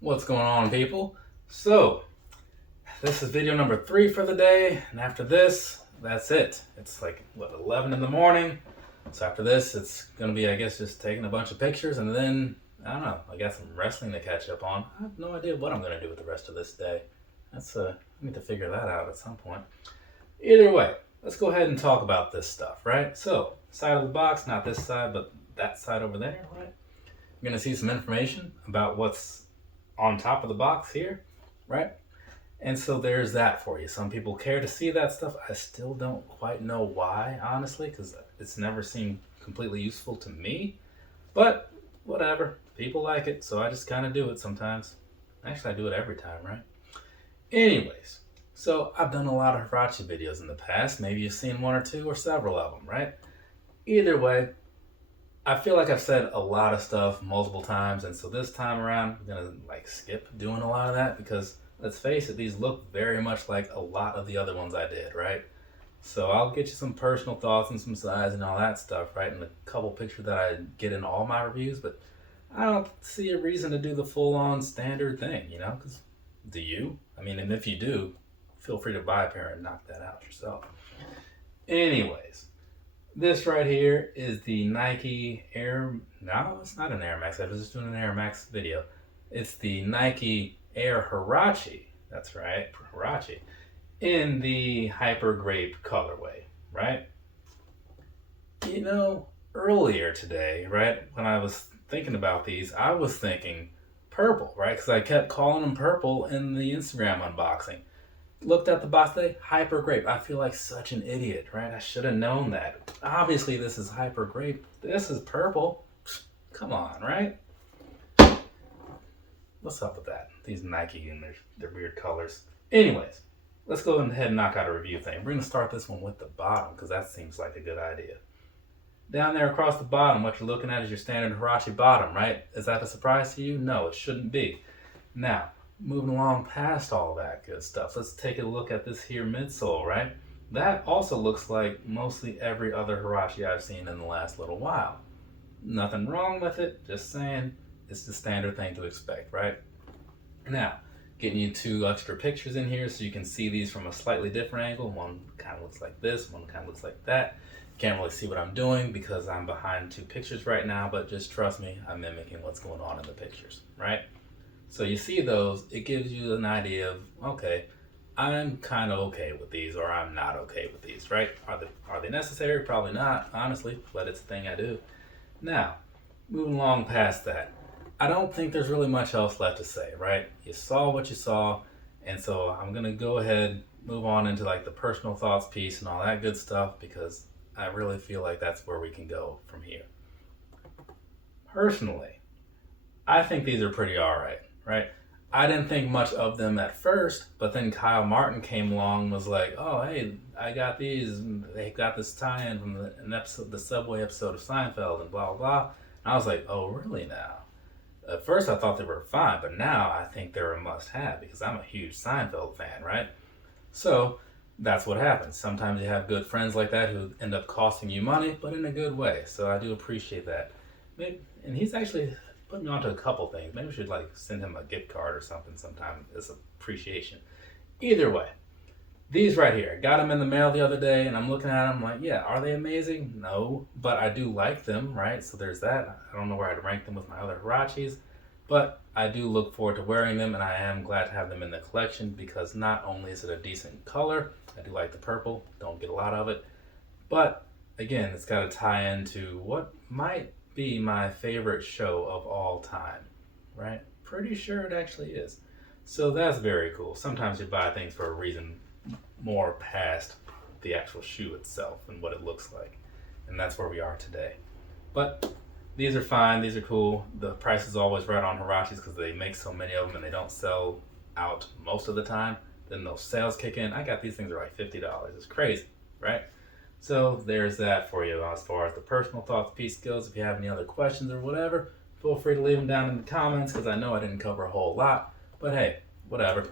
What's going on, people? So, this is video number 3 for the day, and after this, that's it. It's like, 11 in the morning. So after this, it's gonna be, I guess, just taking a bunch of pictures, and then, I don't know, I got some wrestling to catch up on. I have no idea what I'm gonna do with the rest of this day. I need to figure that out at some point. Either way, let's go ahead and talk about this stuff, right? So, side of the box, not this side, but that side over there, right? You're gonna see some information about what's on top of the box here, right? And so there's that for you. Some people care to see that stuff. I still don't quite know why, honestly, because it's never seemed completely useful to me. But whatever, people like it, so I just kind of do it sometimes. Actually, I do it every time, right? Anyways, so I've done a lot of Huarache videos in the past. Maybe you've seen one or two or several of them, right? Either way, I feel like I've said a lot of stuff multiple times, and so this time around, I'm gonna skip doing a lot of that because let's face it, these look very much like a lot of the other ones I did, right? So I'll get you some personal thoughts and some size and all that stuff, right? And a couple pictures that I get in all my reviews, but I don't see a reason to do the full-on standard thing, Because do you? I mean, and if you do, feel free to buy a pair and knock that out yourself. Anyways. This right here is the Nike Air. No, it's not an Air Max. I was just doing an Air Max video. It's the Nike Air Huarache. That's right, Huarache. In the Hyper Grape colorway, right? Earlier today, right, when I was thinking about these, I was thinking purple, right? Because I kept calling them purple in the Instagram unboxing. Looked at the box today, Hyper Grape. I feel like such an idiot, right? I should have known that. Obviously, this is Hyper Grape. This is purple. Come on, right? What's up with that? These Nike and their weird colors. Anyways, let's go ahead and knock out a review thing. We're going to start this one with the bottom because that seems like a good idea. Down there across the bottom, what you're looking at is your standard Huarache bottom, right? Is that a surprise to you? No, it shouldn't be. Now, moving along past all that good stuff, let's take a look at this here midsole, right? That also looks like mostly every other Huarache I've seen in the last little while. Nothing wrong with it, just saying it's the standard thing to expect, right? Now, getting you 2 extra pictures in here so you can see these from a slightly different angle. One kind of looks like this, one kind of looks like that. Can't really see what I'm doing because I'm behind 2 pictures right now, but just trust me, I'm mimicking what's going on in the pictures, right? So you see those, it gives you an idea of, okay, I'm kind of okay with these or I'm not okay with these, right? Are they necessary? Probably not, honestly, but it's a thing I do. Now, moving along past that, I don't think there's really much else left to say, right? You saw what you saw, and so I'm going to go ahead, move on into the personal thoughts piece and all that good stuff because I really feel like that's where we can go from here. Personally, I think these are pretty alright. Right? I didn't think much of them at first, but then Kyle Martin came along and was like, oh, hey, I got these. They got this tie-in from the Subway episode of Seinfeld and blah, blah, blah. And I was like, oh, really now? At first I thought they were fine, but now I think they're a must-have because I'm a huge Seinfeld fan, right? So that's what happens. Sometimes you have good friends like that who end up costing you money, but in a good way. So I do appreciate that. And he's actually put me onto a couple things. Maybe we should send him a gift card or something sometime as appreciation. Either way, these right here, got them in the mail the other day, and I'm looking at them like, yeah, are they amazing? No, but I do like them, right? So there's that. I don't know where I'd rank them with my other Huaraches, but I do look forward to wearing them, and I am glad to have them in the collection because not only is it a decent color, I do like the purple, don't get a lot of it, but again, it's got to tie into what might be my favorite show of all time, right? Pretty sure it actually is. So that's very cool. Sometimes you buy things for a reason more past the actual shoe itself and what it looks like. And that's where we are today. But these are fine. These are cool. The price is always right on Huaraches because they make so many of them and they don't sell out most of the time. Then those sales kick in. I got these things are like $50. It's crazy, right? So there's that for you as far as the personal thoughts piece goes. If you have any other questions or whatever, feel free to leave them down in the comments because I know I didn't cover a whole lot. But hey, whatever.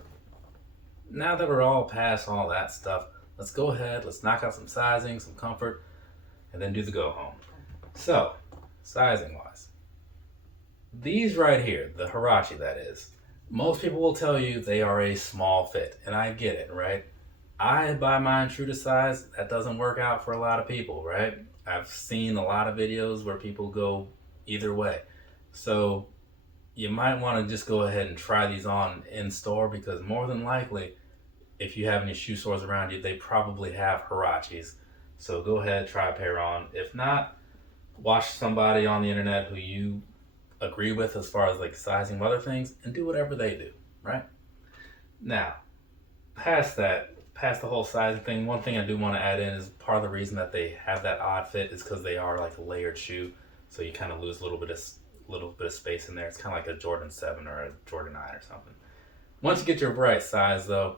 Now that we're all past all that stuff, let's go ahead, let's knock out some sizing, some comfort, and then do the go home. So, sizing wise, these right here, the Huarache that is, Most people will tell you they are a small fit, and I get it, right? I buy mine true to size. That doesn't work out for a lot of people, right? I've seen a lot of videos where people go either way. So you might want to just go ahead and try these on in store, because more than likely, if you have any shoe stores around you, they probably have Huaraches. So go ahead, try a pair on. If not, watch somebody on the internet who you agree with as far as like sizing of other things, and do whatever they do, right? Now, past that, past the whole sizing thing, one thing I do want to add in is part of the reason that they have that odd fit is because they are like a layered shoe, so you kind of lose a little bit of space in there. It's kind of like a Jordan 7 or a Jordan 9 or something. Once you get your right size though,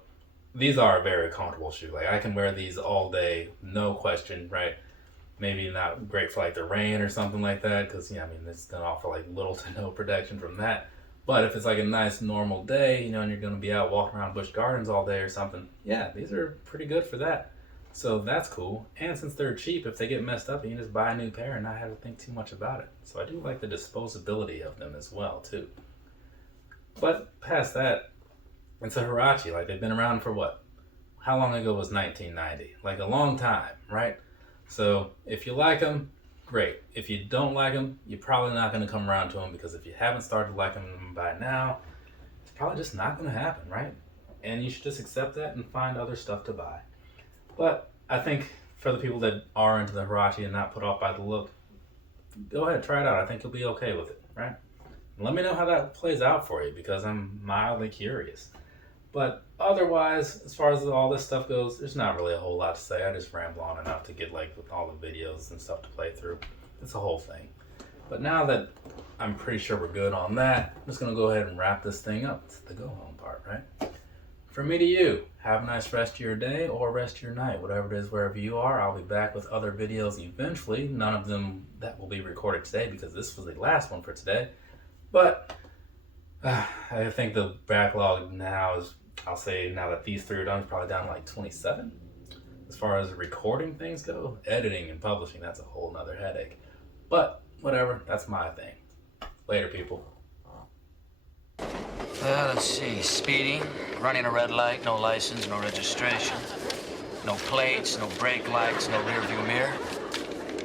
these are a very comfortable shoe. Like I can wear these all day, no question, right? Maybe not great for like the rain or something like that, because yeah, I mean it's gonna offer like little to no protection from that. But if it's like a nice normal day, you know, and you're gonna be out walking around Busch Gardens all day or something, yeah, these are pretty good for that. So that's cool. And since they're cheap, if they get messed up, you can just buy a new pair and not have to think too much about it. So I do like the disposability of them as well too. But past that, it's a Huarache. Like they've been around for what? How long ago was 1990? Like a long time, right? So if you like them, great. If you don't like them, you're probably not going to come around to them, because if you haven't started liking them by now, it's probably just not going to happen, right? And you should just accept that and find other stuff to buy. But I think for the people that are into the Huarache and not put off by the look, go ahead, try it out. I think you'll be okay with it, right? And let me know how that plays out for you, because I'm mildly curious. But otherwise, as far as all this stuff goes, there's not really a whole lot to say. I just ramble on enough to get like with all the videos and stuff to play through. It's a whole thing. But now that I'm pretty sure we're good on that, I'm just going to go ahead and wrap this thing up. It's the go home part, right? From me to you, have a nice rest of your day or rest of your night. Whatever it is, wherever you are, I'll be back with other videos eventually. None of them that will be recorded today, because this was the last one for today. But I think the backlog now is, I'll say now that these three are done, it's probably down to like 27. As far as recording things go, editing and publishing, that's a whole nother headache. But whatever, that's my thing. Later, people. Let's see. Speeding, running a red light, no license, no registration, no plates, no brake lights, no rear view mirror.